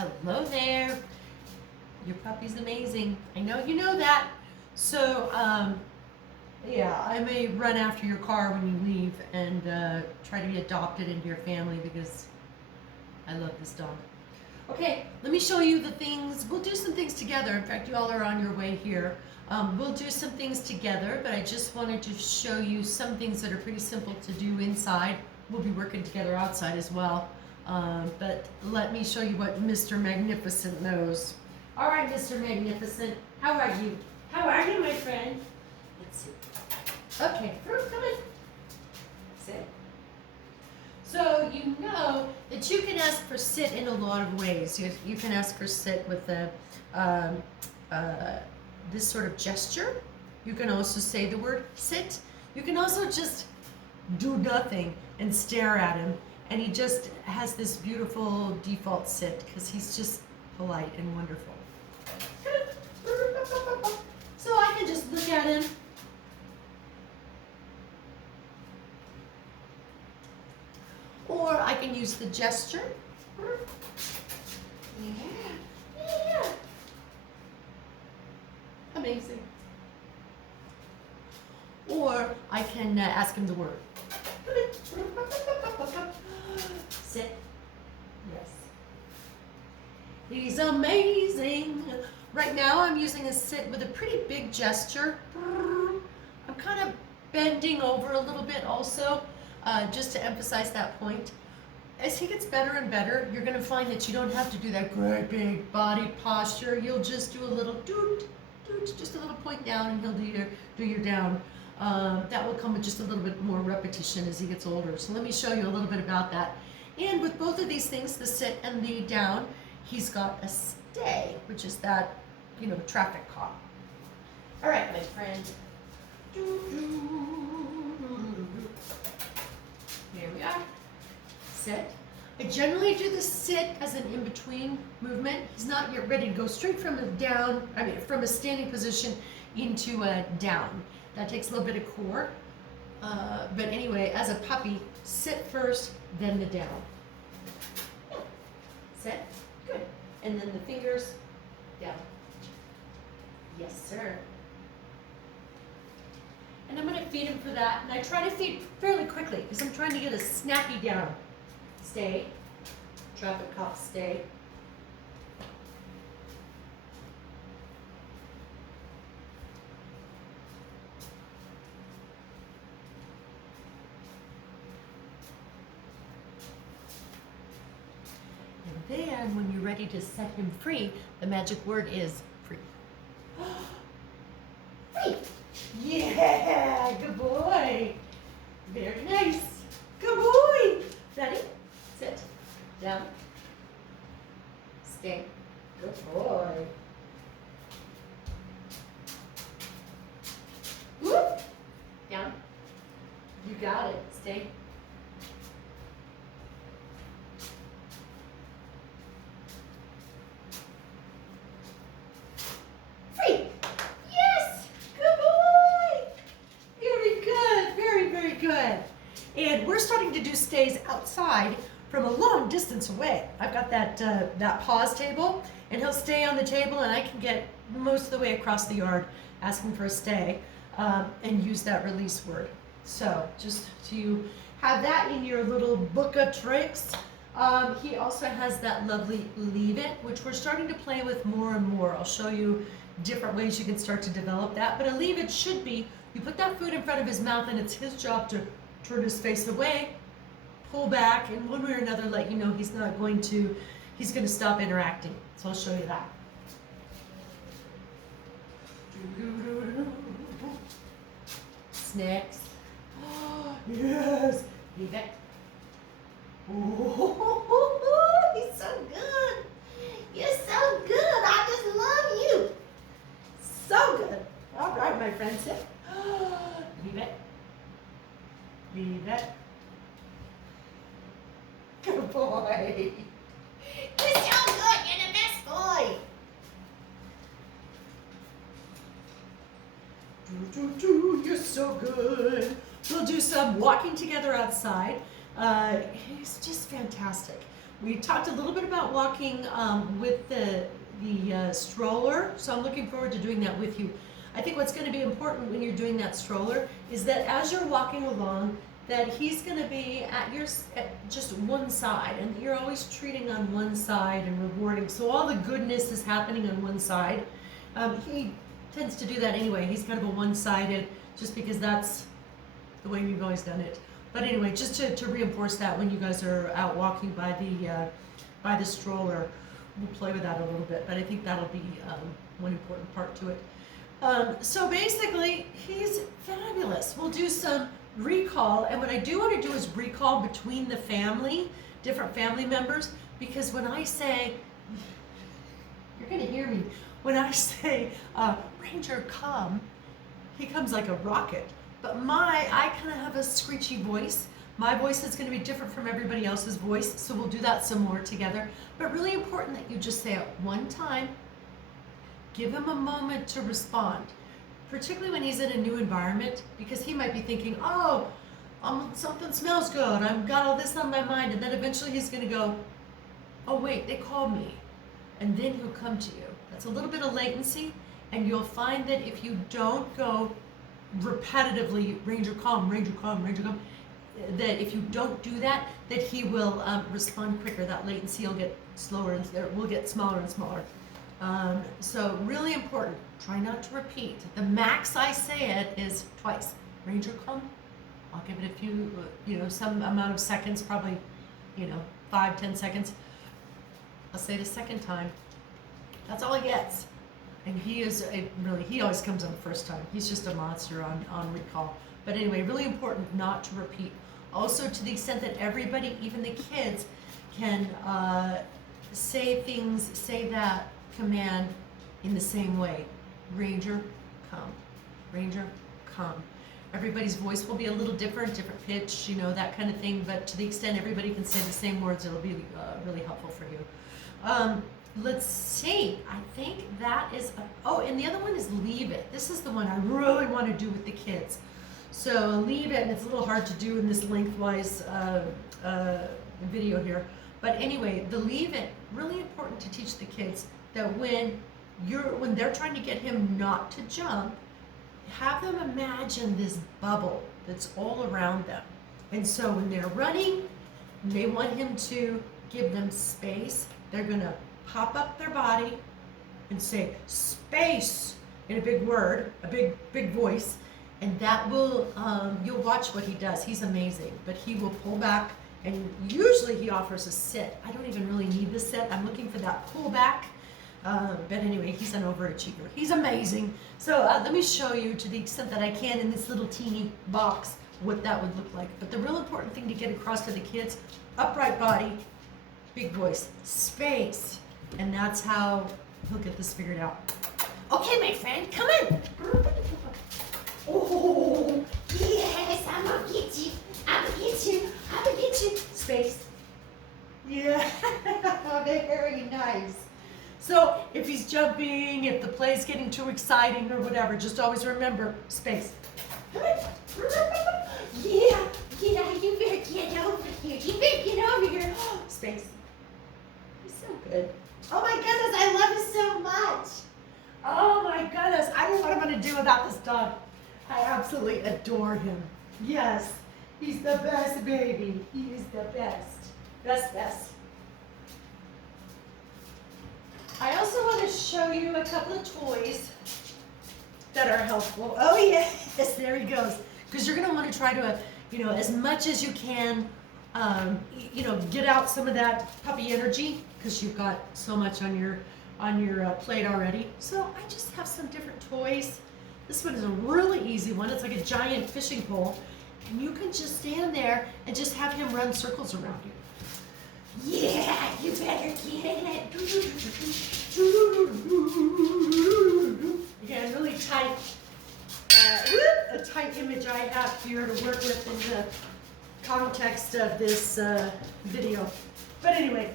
Hello there. Your puppy's amazing. I know you know that. So, yeah, I may run after your car when you leave and try to be adopted into your family because I love this dog. Okay, let me show you the things. We'll do some things together. In fact, you all are on your way here. We'll do some things together, but I just wanted to show you some things that are pretty simple to do inside. We'll be working together outside as well. But let me show you what Mr. Magnificent knows. All right, Mr. Magnificent, how are you? How are you, my friend? Let's see. Okay, come in. Sit. So you know that you can ask for sit in a lot of ways. You can ask for sit with this sort of gesture. You can also say the word sit. You can also just do nothing and stare at him. And he just has this beautiful default sit because he's just polite and wonderful. So I can just look at him. Or I can use the gesture. Yeah. Amazing. Or I can ask him the word. Sit. Yes. He's amazing. Right now I'm using a sit with a pretty big gesture. I'm kind of bending over a little bit also, just to emphasize that point. As he gets better and better, you're going to find that you don't have to do that great big body posture. You'll just do a little doot, doot, just a little point down, and he'll do your down. That will come with just a little bit more repetition as he gets older. So let me show you a little bit about that. And with both of these things, the sit and the down, he's got a stay, which is that, traffic cop. All right, my friend. Here we are. Sit. I generally do the sit as an in-between movement. He's not yet ready to go straight from a down, from a standing position into a down. That takes a little bit of core. But anyway, as a puppy, sit first, then the down. Yeah. Sit. Good. And then the fingers down. Yes, sir. And I'm going to feed him for that. And I try to feed fairly quickly because I'm trying to get a snappy down. Stay. Traffic cop, stay. And then when you're ready to set him free, the magic word is free. Free! Yeah, good boy. Very nice. Good boy. Ready? Sit. Down. Stay. Good boy. Whoop. Down. You got it. Stay. Free. Yes. Good boy. Very good. Very, very good. And we're starting to do stays outside from a long distance away. I've got that pause table, and he'll stay on the table, and I can get most of the way across the yard asking for a stay and use that release word. So just to have that in your little book of tricks. He also has that lovely leave it, which we're starting to play with more and more. I'll show you different ways you can start to develop that. But a leave it should be, you put that food in front of his mouth, and it's his job to turn his face away, pull back, and one way or another let you know he's going to stop interacting. So I'll show you that. Snacks. Oh, yes. Leave it. Oh, he's so good. You're so good. I just love you. So good. All right, my friend, sit. Leave it. Leave it. Good boy. You're so good. You're the best boy. You're so good. We'll do some walking together outside. He's just fantastic. We talked a little bit about walking with the stroller, so I'm looking forward to doing that with you. I think what's going to be important when you're doing that stroller is that as you're walking along, that he's going to be at just one side, and you're always treating on one side and rewarding. So all the goodness is happening on one side. He tends to do that anyway. He's kind of a one-sided, just because that's the way we've always done it. But anyway, just to reinforce that when you guys are out walking by the stroller, we'll play with that a little bit. But I think that'll be one important part to it. So basically, he's fabulous. We'll do some recall, and what I do want to do is recall between the family, different family members, because when I say, you're going to hear me, when I say, Ranger, come, he comes like a rocket. But I kind of have a screechy voice. My voice is going to be different from everybody else's voice, so we'll do that some more together. But really important that you just say it one time, give him a moment to respond, particularly when he's in a new environment, because he might be thinking, oh, something smells good, I've got all this on my mind, and then eventually he's going to go, oh wait, they called me, and then he'll come to you. That's a little bit of latency, and you'll find that if you don't go repetitively, Ranger come, Ranger come, Ranger come, that if you don't do that, that he will respond quicker. That latency will get slower and will get smaller and smaller. So really important. Try not to repeat. The max I say it is twice. Ranger come. I'll give it a few, some amount of seconds, probably, 5-10 seconds. I'll say it a second time. That's all he gets. And he always comes on the first time. He's just a monster on recall. But anyway, really important not to repeat. Also, to the extent that everybody, even the kids, can say that command in the same way. Ranger, come. Ranger, come. Everybody's voice will be a little different pitch, that kind of thing. But to the extent everybody can say the same words, it'll be really helpful for you. Let's see. I think that is. And the other one is leave it. This is the one I really want to do with the kids. So leave it, and it's a little hard to do in this lengthwise video here. But anyway, the leave it, really important to teach the kids that when they're trying to get him not to jump, have them imagine this bubble that's all around them. And so when they're running, and they want him to give them space, they're gonna pop up their body and say space in a big word, a big voice, and that will, you'll watch what he does. He's amazing, but he will pull back, and usually he offers a sit. I don't even really need the sit. I'm looking for that pull back. But anyway, he's an overachiever. He's amazing. So let me show you, to the extent that I can in this little teeny box, what that would look like. But the real important thing to get across to the kids, upright body, big voice, space. And that's how he'll get this figured out. Okay, my friend, come in. Oh, yes, I'm gonna get you. I'm gonna get you. I'm gonna get you. Space. Yeah, very nice. So if he's jumping, if the play's getting too exciting or whatever, just always remember, space. Come in. Yeah, you better get over here. You better get over here. Space. He's so good. Oh my goodness, I love you so much. Oh my goodness, I don't know what I'm going to do without this dog. I absolutely adore him. Yes, he's the best baby. He is the best. Best. I also want to show you a couple of toys that are helpful. Oh yes, there he goes. Because you're going to want to try to, as much as you can, get out some of that puppy energy, because you've got so much on your plate already. So I just have some different toys. This one is a really easy one. It's like a giant fishing pole, and you can just stand there and just have him run circles around you. Yeah, you better get it. Again, really tight, a tight image I have here to work with in the context of this video. But anyway,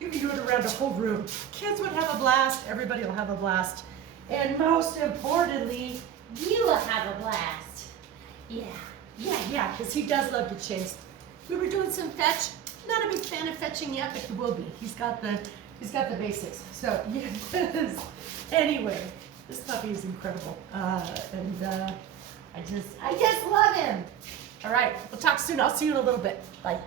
you can do it around the whole room. Kids would have a blast. Everybody will have a blast. And most importantly, you will have a blast. Yeah, because he does love to chase. We were doing some fetch. not a big fan of fetching yet, but he will be. He's got the basics. So yes. Anyway, this puppy is incredible, and I just love him. All right, we'll talk soon. I'll see you in a little bit. Bye.